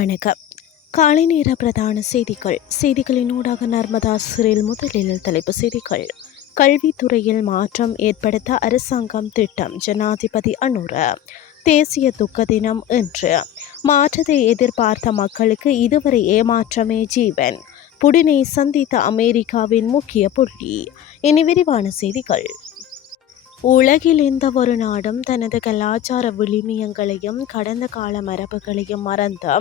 வணக்கம். காலை நேர பிரதான செய்திகள். செய்திகளின் ஊடாக நர்மதா சிறில் முதலில் தலைப்பு செய்திகள். கல்வித்துறையில் மாற்றம் ஏற்படுத்த அரசாங்கம் திட்டம் ஜனாதிபதி அனுர. தேசிய துக்க தினம் என்று மாற்றத்தை எதிர்பார்த்த மக்களுக்கு இதுவரை ஏமாற்றமே ஜீவன். புடினை சந்தித்த அமெரிக்காவின் முக்கிய புள்ளி. இனி விரிவான செய்திகள். உலகில் எந்த ஒரு நாடும் தனது கலாச்சார விளிமியங்களையும் கடந்த கால மரபுகளையும் மறந்து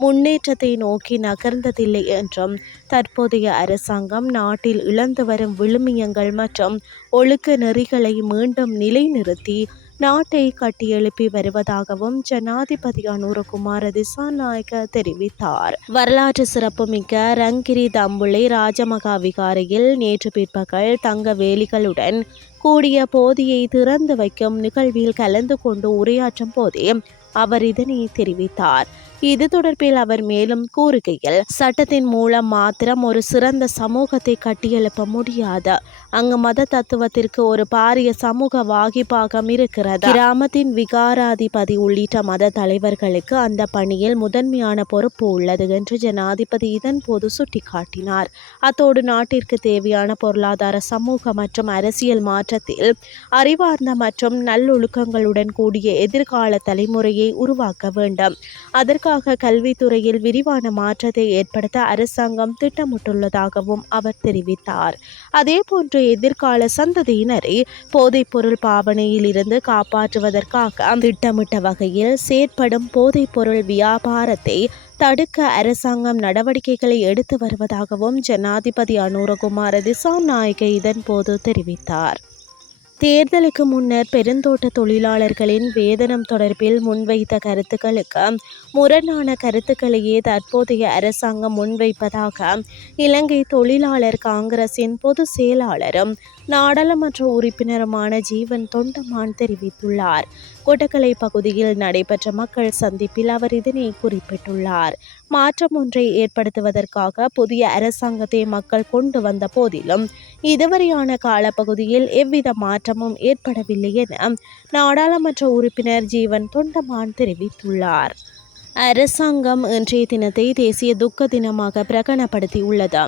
முன்னேற்றத்தை நோக்கி நகர்ந்ததில்லை என்றும் தற்போதைய அரசாங்கம் நாட்டில் இழந்து வரும் விழுமியங்கள் மற்றும் ஒழுக்க நெறிகளை மீண்டும் நிலைநிறுத்தி நாட்டை கட்டியெழுப்பி வருவதாகவும் ஜனாதிபதி அனுரகுமார திசாநாயக்க தெரிவித்தார். வரலாற்று சிறப்புமிக்க ரங்கிரி தம்புளை ராஜமகா விகாரையில் நேற்று பிற்பகல் தங்க வேலிகளுடன் கூடிய போதியை திறந்து வைக்கும் நிகழ்வில் கலந்து கொண்டு உரையாற்றும் போதே அவர் இதனை தெரிவித்தார். இது தொடர்பில் அவர் மேலும் கூறுகையில் சட்டத்தின் மூலம் மாத்திரம் ஒரு சிறந்த சமூகத்தை கட்டியெழுப்ப முடியாது. அங்கு மத தத்துவத்திற்கு ஒரு பாரிய சமூக வாகிபாகம் இருக்கிறது? கிராமத்தின் விகாராதிபதி உள்ளிட்ட மத தலைவர்களுக்கு அந்த பணியில் முதன்மையான பொறுப்பு உள்ளது என்று ஜனாதிபதி இதன் போது சுட்டிக்காட்டினார். அத்தோடு நாட்டிற்கு தேவையான பொருளாதார சமூக மற்றும் அரசியல் மாற்றத்தில் அறிவார்ந்த மற்றும் நல்லொழுக்கங்களுடன் கூடிய எதிர்கால தலைமுறையை உருவாக்க வேண்டும். அதற்காக கல்வித்துறையில் விரிவான மாற்றத்தை ஏற்படுத்த அரசாங்கம் திட்டமிட்டுள்ளதாகவும் அவர் தெரிவித்தார். அதேபோன்று எதிர்கால சந்ததியினரை போதைப்பொருள் பாவனையில் இருந்து காப்பாற்றுவதற்காக திட்டமிட்ட வகையில் செயற்படும் போதைப்பொருள் வியாபாரத்தை தடுக்க அரசாங்கம் நடவடிக்கைகளை எடுத்து வருவதாகவும் ஜனாதிபதி அனுரகுமார திசாநாயக இதன்போது தெரிவித்தார். தேர்தலுக்கு முன்னர் பெருந்தோட்ட தொழிலாளர்களின் வேதனம் தொடர்பில் முன்வைத்த கருத்துக்களுக்கு முரணான கருத்துக்களையே தற்போதைய அரசாங்கம் முன்வைப்பதாக இலங்கை தொழிலாளர் காங்கிரசின் பொதுச் செயலாளரும் நாடாளுமன்ற உறுப்பினருமான ஜீவன் தொண்டமான் தெரிவித்துள்ளார். கொட்டக்கலை பகுதியில் நடைபெற்ற மக்கள் சந்திப்பில் அவர் இதனை குறிப்பிட்டுள்ளார். மாற்றம் ஒன்றை ஏற்படுத்துவதற்காக புதிய அரசாங்கத்தை மக்கள் கொண்டு வந்த போதிலும் இதுவரையான காலப்பகுதியில் எவ்வித மாற்றமும் ஏற்படவில்லை என நாடாளுமன்ற உறுப்பினர் ஜீவன் தொண்டமான் தெரிவித்துள்ளார். அரசாங்கம் இன்றைய தினத்தை தேசிய துக்க தினமாக பிரகடனப்படுத்தியுள்ளது.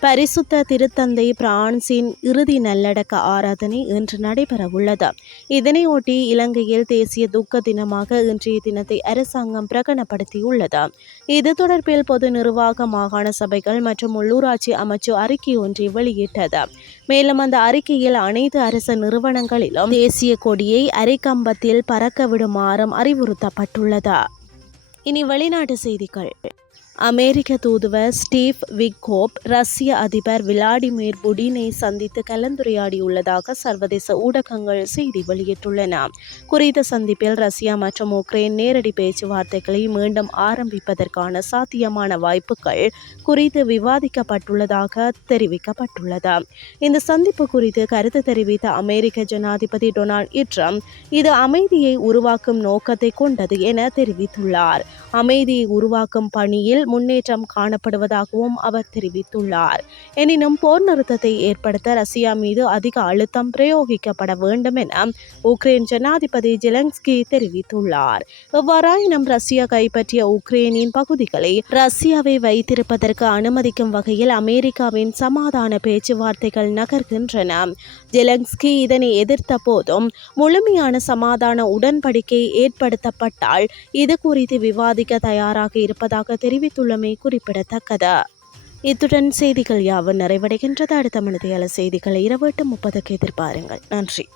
பரிசுத்த திருத்தந்தை பிரான்சின் இறுதி நல்லடக்க ஆராதனை இன்று நடைபெறவுள்ளது. இதனையொட்டி இலங்கையில் தேசிய துக்க தினமாக இன்றைய தினத்தை அரசாங்கம் பிரகடனப்படுத்தியுள்ளது. இது தொடர்பில் பொது நிர்வாக மாகாண சபைகள் மற்றும் உள்ளூராட்சி அமைச்சு அறிக்கை ஒன்றை வெளியிட்டது. மேலும் அந்த அறிக்கையில் அனைத்து அரசு நிறுவனங்களிலும் தேசிய கொடியை அரைக்கம்பத்தில் பறக்க விடுமாறும் அறிவுறுத்தப்பட்டுள்ளது. இனி வெளிநாட்டு செய்திகள். அமெரிக்க தூதுவர் ஸ்டீவ் விக்கோப் ரஷ்ய அதிபர் விளாடிமிர் புடினை சந்தித்து கலந்துரையாடியுள்ளதாக சர்வதேச ஊடகங்கள் செய்தி வெளியிட்டுள்ளன. குறித்த சந்திப்பில் ரஷ்யா மற்றும் உக்ரைன் நேரடி பேச்சுவார்த்தைகளை மீண்டும் ஆரம்பிப்பதற்கான சாத்தியமான வாய்ப்புகள் குறித்து விவாதிக்கப்பட்டுள்ளதாக தெரிவிக்கப்பட்டுள்ளது. இந்த சந்திப்பு குறித்து கருத்து தெரிவித்த அமெரிக்க ஜனாதிபதி டொனால்ட் ட்ரம்ப் இது அமைதியை உருவாக்கும் நோக்கத்தை கொண்டது என தெரிவித்துள்ளார். அமைதியை உருவாக்கும் பணியில் முன்னேற்றம் காணப்படுவதாகவும் அவர் தெரிவித்துள்ளார். எனினும் போர் நிறுத்தத்தை ஏற்படுத்த ரஷ்யா மீது அதிக அழுத்தம் பிரயோகிக்கப்பட வேண்டும் என உக்ரைன் ஜனாதிபதி ஜெலன்ஸ்கி தெரிவித்துள்ளார். எவ்வாறாயினும் ரஷ்யா கைப்பற்றிய உக்ரைனின் பகுதிகளை ரஷ்யாவை வைத்திருப்பதற்கு அனுமதிக்கும் வகையில் அமெரிக்காவின் சமாதான பேச்சுவார்த்தைகள் நகர்கின்றன. ஜெலன்ஸ்கி இதனை எதிர்த்த போதும் முழுமையான சமாதான உடன்படிக்கை ஏற்படுத்தப்பட்டால் இது குறித்து விவாதிக்க தயாராக இருப்பதாக தெரிவித்துள்ளமை குறிப்பிடத்தக்கது. இத்துடன் செய்திகள் யாவும் நிறைவடைகின்றது. அடுத்த மனதையாள செய்திகளை இரவு எட்டு முப்பதுக்கு எதிர்பாருங்கள். நன்றி.